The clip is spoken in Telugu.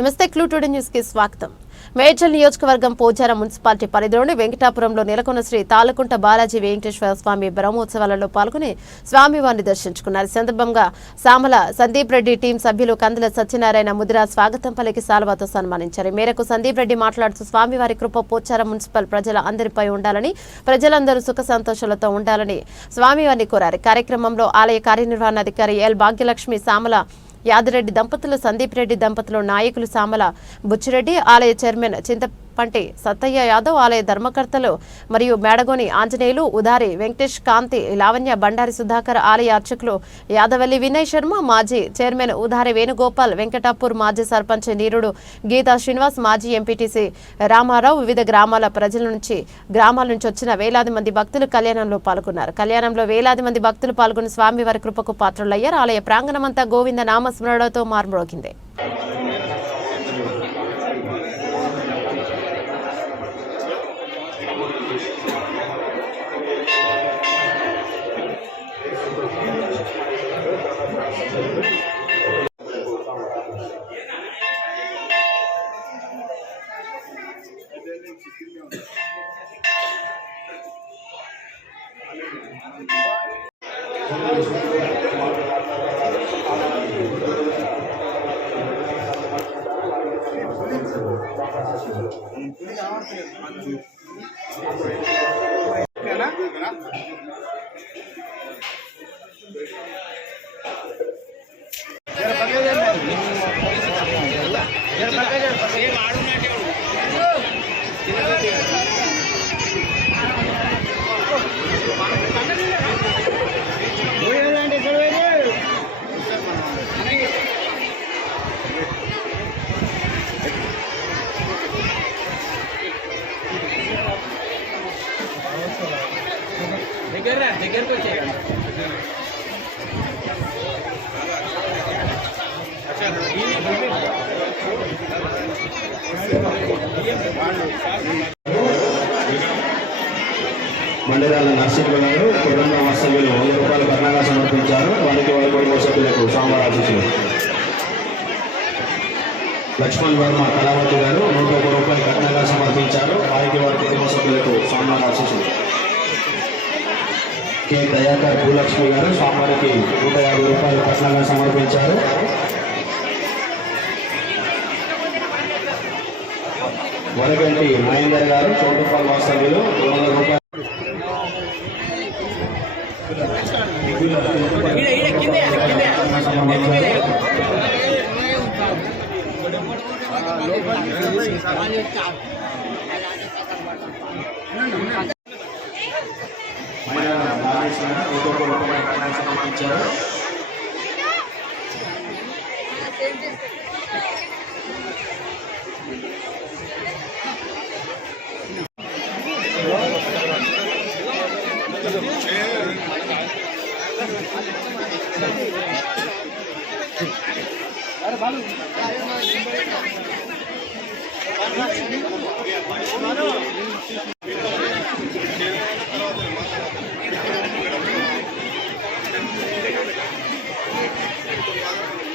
నమస్తే క్లూ టుడే న్యూస్కి స్వాగతం. మేడ్చల్ నియోజకవర్గం పోచారం మున్సిపాలిటీ పరిధిలోని వెంకటాపురంలో నెలకొన్న శ్రీ తాలకుంట బాలాజీ వెంకటేశ్వర స్వామి బ్రహ్మోత్సవాలలో పాల్గొని స్వామివారిని దర్శించుకున్నారు. ఈ సందర్భంగా సామల సందీప్ రెడ్డి టీం సభ్యులు కందుల సత్యనారాయణ ముదిరా స్వాగతం పలికి సాల్వాతో సన్మానించారు. మేరకు సందీప్ రెడ్డి మాట్లాడుతూ స్వామివారి కృప పోచారం మున్సిపల్ ప్రజల అందరిపై ఉండాలని ప్రజలందరూ సుఖ సంతోషాలతో ఉండాలని స్వామివారిని కోరారు. కార్యక్రమంలో ఆలయ కార్యనిర్వహణాధికారి ఎల్ భాగ్యలక్ష్మి సామల యాదిరెడ్డి దంపతులు సందీప్ రెడ్డి దంపతులు నాయకులు సామల బుచ్చిరెడ్డి ఆలయ చైర్మన్ చింత పంటి సత్తయ్య యాదవ్ ఆలయ ధర్మకర్తలు మరియు మేడగోని ఆంజనేయులు ఉదారి వెంకటేష్ కాంతి లావణ్య బండారి సుధాకర్ ఆలయ అర్చకులు యాదవల్లి వినయ్ శర్మ మాజీ చైర్మన్ ఉదారి వేణుగోపాల్ వెంకటాపూర్ మాజీ సర్పంచ్ నీరుడు గీతా శ్రీనివాస్ మాజీ ఎంపీటీసీ రామారావు వివిధ గ్రామాల ప్రజల నుంచి గ్రామాల నుంచి వచ్చిన వేలాది మంది భక్తులు కళ్యాణంలో పాల్గొన్నారు. కళ్యాణంలో వేలాది మంది భక్తులు పాల్గొని స్వామివారి కృపకు పాత్రలయ్యారు. ఆలయ ప్రాంగణమంతా గోవింద నామస్మరణతో మార్మోగింది. Gracias. దగ్గర దగ్గరకు వచ్చేయండి. మండలాల నర్సింగ్ గారు కుటుంబ సభ్యులు వంద రూపాయలు కర్ణంగా సమర్పించారు. వారికి వారి కుటుంబ సభ్యులకు సోమవారాశిషులు లక్ష్మణ్ వర్మ కళావతి గారు నూట ఒక రూపాయలు కట్నంగా సమర్పించారు. వారికి వారి కుటుంబ సభ్యులకు సోమవారాశిషులు కె. దయాకర్ భూలక్ష్మి గారు స్వామివారికి నూట యాభై రూపాయలు కట్నంగా సమర్పించారు. వనగంటి మహేందర్ గారు చోటుపల్లి వాస్తవ్యులు వంద రూపాయలు ఈడ మహిళా నాగేశ్వర నూట ఒక్క అరే